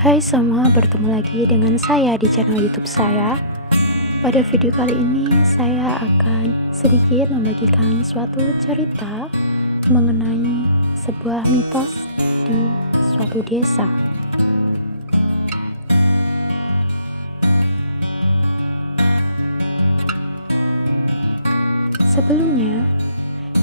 Hai semua, bertemu lagi dengan saya di channel YouTube saya. Pada video kali ini, saya akan sedikit membagikan suatu cerita mengenai sebuah mitos di suatu desa. Sebelumnya,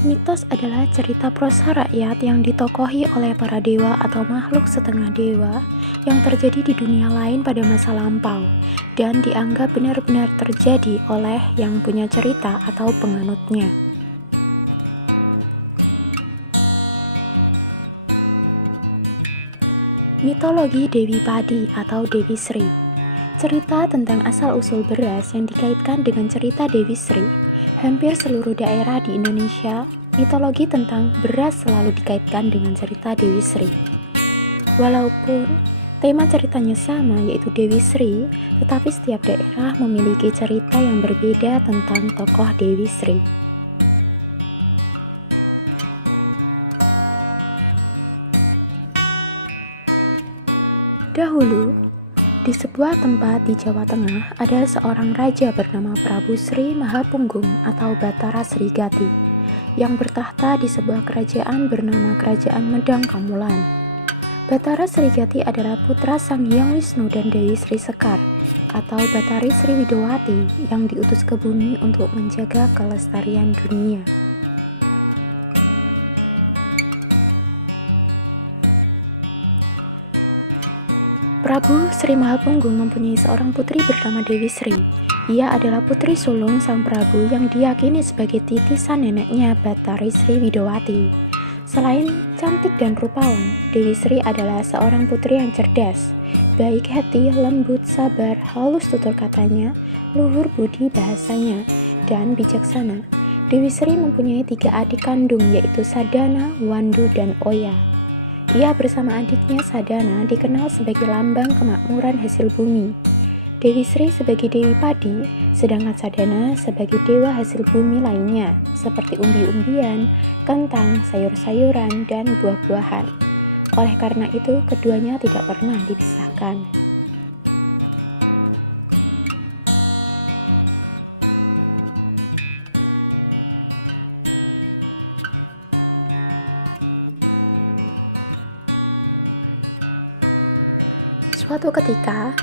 mitos adalah cerita prosa rakyat yang ditokohi oleh para dewa atau makhluk setengah dewa yang terjadi di dunia lain pada masa lampau dan dianggap benar-benar terjadi oleh yang punya cerita atau penganutnya. Mitologi Dewi Padi atau Dewi Sri. Cerita tentang asal-usul beras yang dikaitkan dengan cerita Dewi Sri. Hampir seluruh daerah di Indonesia, mitologi tentang beras selalu dikaitkan dengan cerita Dewi Sri. Walaupun tema ceritanya sama, yaitu Dewi Sri, tetapi setiap daerah memiliki cerita yang berbeda tentang tokoh Dewi Sri. Dahulu, di sebuah tempat di Jawa Tengah, ada seorang raja bernama Prabu Sri Mahapunggung atau Batara Srigati yang bertahta di sebuah kerajaan bernama Kerajaan Medang Kamulan. Batara Srigati adalah putra Sang Hyang Wisnu dan Dewi Sri Sekar atau Batari Sri Widowati yang diutus ke bumi untuk menjaga kelestarian dunia. Prabu Sri Mahapunggung mempunyai seorang putri bernama Dewi Sri. Ia adalah putri sulung sang Prabu yang diyakini sebagai titisan neneknya Batari Sri Widowati. Selain cantik dan rupawan, Dewi Sri adalah seorang putri yang cerdas, baik hati, lembut, sabar, halus tutur katanya, luhur budi bahasanya, dan bijaksana. Dewi Sri mempunyai 3 adik kandung, yaitu Sadana, Wandu, dan Oya. Ia bersama adiknya Sadana dikenal sebagai lambang kemakmuran hasil bumi. Dewi Sri sebagai Dewi Padi, sedangkan Sadana sebagai dewa hasil bumi lainnya, seperti umbi-umbian, kentang, sayur-sayuran, dan buah-buahan. Oleh karena itu, keduanya tidak pernah dipisahkan. Suatu ketika,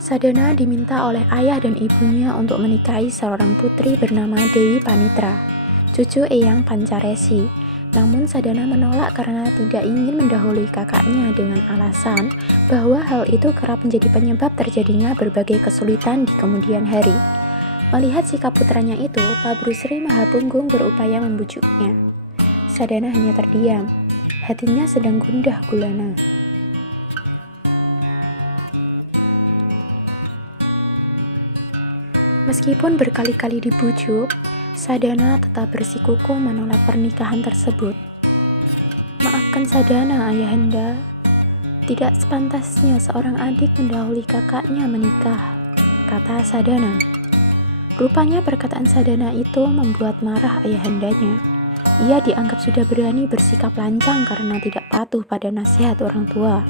Sadana diminta oleh ayah dan ibunya untuk menikahi seorang putri bernama Dewi Panitra, cucu Eyang Pancaresi. Namun Sadana menolak karena tidak ingin mendahului kakaknya dengan alasan bahwa hal itu kerap menjadi penyebab terjadinya berbagai kesulitan di kemudian hari. Melihat sikap putranya itu, Prabu Sri Mahapunggung berupaya membujuknya. Sadana hanya terdiam, hatinya sedang gundah gulana. Meskipun berkali-kali dibujuk, Sadana tetap bersikukuh menolak pernikahan tersebut. Maafkan Sadana, ayahanda. Tidak sepantasnya seorang adik mendahului kakaknya menikah, kata Sadana. Rupanya perkataan Sadana itu membuat marah ayahandanya. Ia dianggap sudah berani bersikap lancang karena tidak patuh pada nasihat orang tua.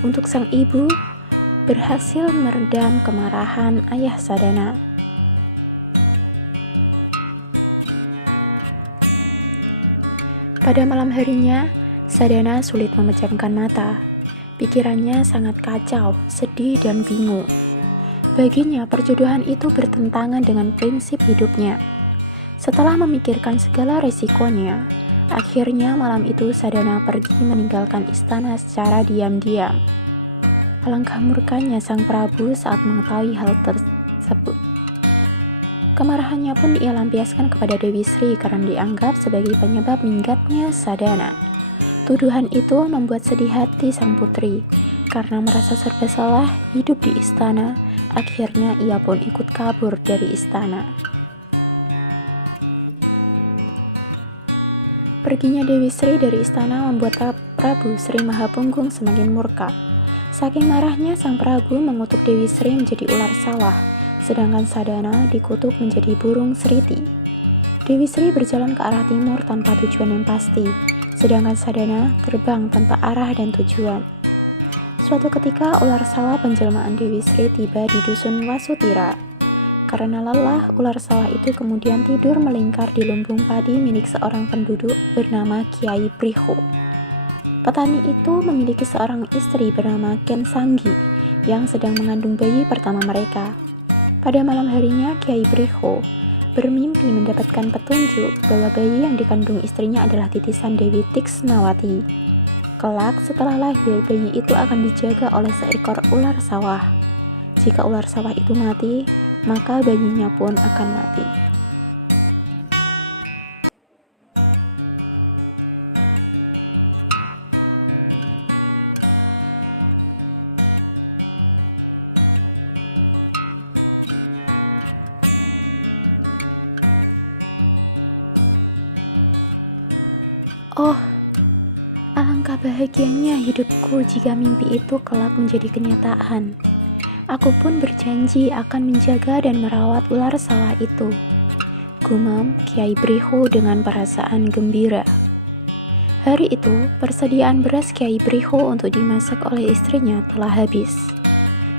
Untuk sang ibu, berhasil meredam kemarahan ayah Sadana. Pada malam harinya, Sadana sulit memejamkan mata. Pikirannya sangat kacau, sedih, dan bingung. Baginya, perjodohan itu bertentangan dengan prinsip hidupnya. Setelah memikirkan segala resikonya, akhirnya malam itu Sadana pergi meninggalkan istana secara diam-diam. Alangkah murkanya sang Prabu saat mengetahui hal tersebut. Kemarahannya pun ia lampiaskan kepada Dewi Sri karena dianggap sebagai penyebab minggatnya Sadana. Tuduhan itu membuat sedih hati sang putri. Karena merasa serba salah hidup di istana, akhirnya ia pun ikut kabur dari istana. Perginya Dewi Sri dari istana membuat Prabu Sri Mahapunggung semakin murka. Saking marahnya, sang Prabu mengutuk Dewi Sri menjadi ular sawah, sedangkan Sadana dikutuk menjadi burung seriti. Dewi Sri berjalan ke arah timur tanpa tujuan yang pasti, sedangkan Sadana terbang tanpa arah dan tujuan. Suatu ketika ular sawah penjelmaan Dewi Sri tiba di dusun Wasutira. Karena lelah, ular sawah itu kemudian tidur melingkar di lumbung padi milik seorang penduduk bernama Kiai Briho. Petani itu memiliki seorang istri bernama Ken Sanggi yang sedang mengandung bayi pertama mereka. Pada malam harinya, Kiai Briho bermimpi mendapatkan petunjuk bahwa bayi yang dikandung istrinya adalah titisan Dewi Tiksnawati. Kelak setelah lahir, bayi itu akan dijaga oleh seekor ular sawah. Jika ular sawah itu mati, maka bayinya pun akan mati. Oh, alangkah bahagianya hidupku jika mimpi itu kelak menjadi kenyataan. Aku pun berjanji akan menjaga dan merawat ular sawah itu, gumam Kiai Briho dengan perasaan gembira. Hari itu, persediaan beras Kiai Briho untuk dimasak oleh istrinya telah habis.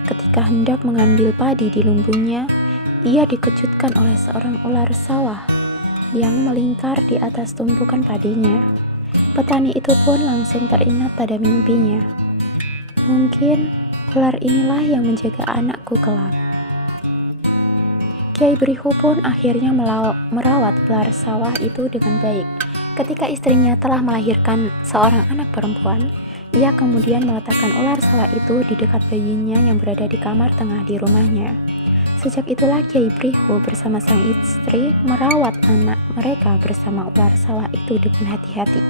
Ketika hendak mengambil padi di lumbungnya, ia dikejutkan oleh seorang ular sawah yang melingkar di atas tumpukan padinya. Petani itu pun langsung teringat pada mimpinya. Mungkin ular inilah yang menjaga anakku kelak. Kiai Briho pun akhirnya merawat ular sawah itu dengan baik. Ketika istrinya telah melahirkan seorang anak perempuan, ia kemudian meletakkan ular sawah itu di dekat bayinya yang berada di kamar tengah di rumahnya. Sejak itulah Kiai Briho bersama sang istri merawat anak mereka bersama ular sawah itu dengan hati-hati.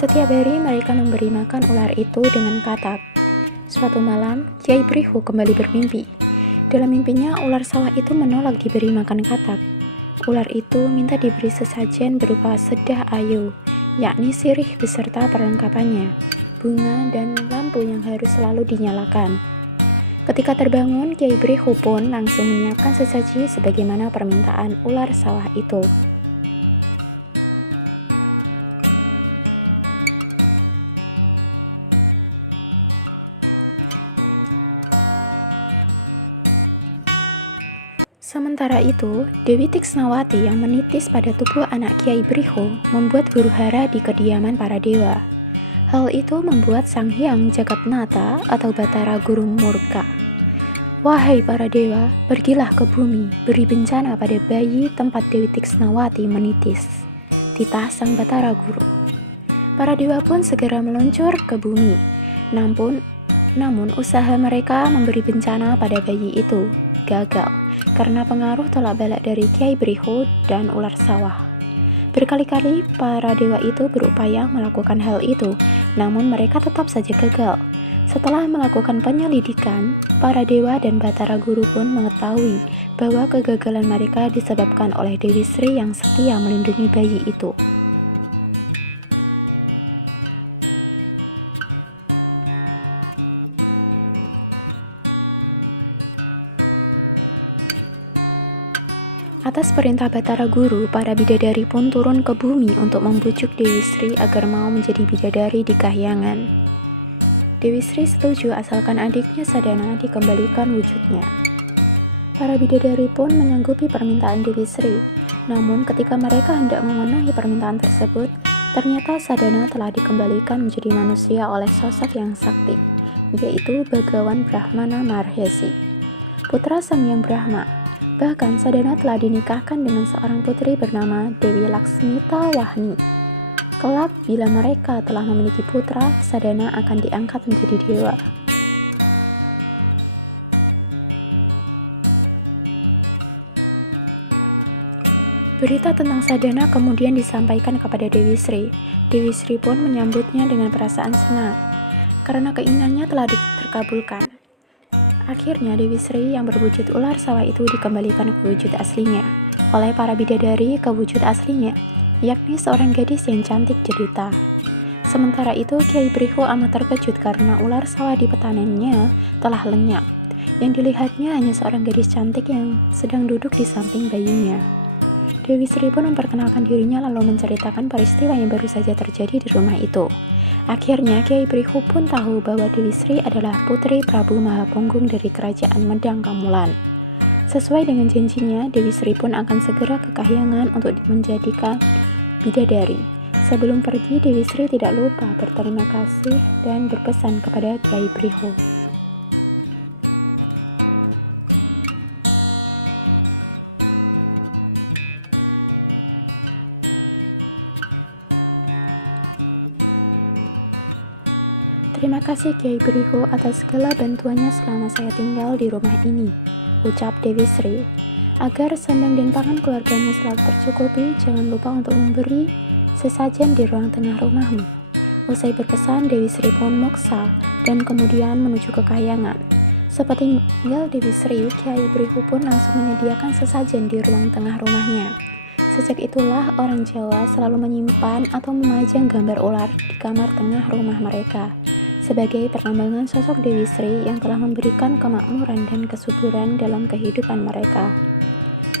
Setiap hari mereka memberi makan ular itu dengan katak. Suatu malam, Kiai Briho kembali bermimpi. Dalam mimpinya, ular sawah itu menolak diberi makan katak. Ular itu minta diberi sesajen berupa sedah ayu, yakni sirih beserta perlengkapannya, bunga, dan lampu yang harus selalu dinyalakan. Ketika terbangun, Kiai Briho pun langsung menyiapkan sesaji sebagaimana permintaan ular sawah itu. Sementara itu, Dewi Tiksnawati yang menitis pada tubuh anak Kiai Briho membuat huru-hara di kediaman para dewa. Hal itu membuat Sang Hyang Jagatnata atau Batara Guru murka. Wahai para dewa, pergilah ke bumi, beri bencana pada bayi tempat Dewi Tiksnawati menitis, titah Sang Batara Guru. Para dewa pun segera meluncur ke bumi. Namun usaha mereka memberi bencana pada bayi itu gagal karena pengaruh tolak bala dari Kiai Briho dan ular sawah. Berkali-kali para dewa itu berupaya melakukan hal itu, namun mereka tetap saja gagal. Setelah melakukan penyelidikan, para dewa dan Batara Guru pun mengetahui bahwa kegagalan mereka disebabkan oleh Dewi Sri yang setia melindungi bayi itu. Atas perintah Batara Guru, para bidadari pun turun ke bumi untuk membujuk Dewi Sri agar mau menjadi bidadari di Kahyangan. Dewi Sri setuju asalkan adiknya Sadana dikembalikan wujudnya. Para bidadari pun menyanggupi permintaan Dewi Sri. Namun ketika mereka hendak memenuhi permintaan tersebut, ternyata Sadana telah dikembalikan menjadi manusia oleh sosok yang sakti, yaitu Bhagawan Brahmana Marhesi, putra Sang Hyang Brahma. Bahkan Sadana telah dinikahkan dengan seorang putri bernama Dewi Laksmita Wahni. Kelak bila mereka telah memiliki putra, Sadana akan diangkat menjadi dewa. Berita tentang Sadana kemudian disampaikan kepada Dewi Sri. Dewi Sri pun menyambutnya dengan perasaan senang, karena keinginannya telah terkabulkan. Akhirnya Dewi Sri yang berwujud ular sawah itu dikembalikan ke wujud aslinya oleh para bidadari ke wujud aslinya, yakni seorang gadis yang cantik jelita. Sementara itu Kiai Briho amat terkejut karena ular sawah di petanannya telah lenyap. Yang dilihatnya hanya seorang gadis cantik yang sedang duduk di samping bayinya. Dewi Sri pun memperkenalkan dirinya lalu menceritakan peristiwa yang baru saja terjadi di rumah itu. Akhirnya Kiai Prihu pun tahu bahwa Dewi Sri adalah putri Prabu Mahapunggung dari kerajaan Medang Kamulan. Sesuai dengan janjinya, Dewi Sri pun akan segera ke Kahyangan untuk menjadikan bidadari. Sebelum pergi, Dewi Sri tidak lupa berterima kasih dan berpesan kepada Kiai Prihu. Terima kasih Kiai Prihu atas segala bantuannya selama saya tinggal di rumah ini, ucap Dewi Sri. Agar sandang dan pangan keluargamu selalu tercukupi, jangan lupa untuk memberi sesajen di ruang tengah rumahmu. Usai berpesan, Dewi Sri pun moksa dan kemudian menuju ke Kahyangan. Seperti tinggal Dewi Sri, Kiai Prihu pun langsung menyediakan sesajen di ruang tengah rumahnya. Sejak itulah orang Jawa selalu menyimpan atau memajang gambar ular di kamar tengah rumah mereka sebagai perlambangan sosok Dewi Sri yang telah memberikan kemakmuran dan kesuburan dalam kehidupan mereka.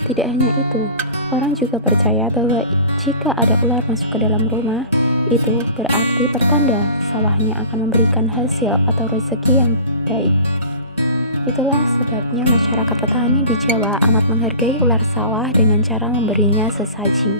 Tidak hanya itu, orang juga percaya bahwa jika ada ular masuk ke dalam rumah, itu berarti pertanda sawahnya akan memberikan hasil atau rezeki yang baik. Itulah sebabnya masyarakat petani di Jawa amat menghargai ular sawah dengan cara memberinya sesaji.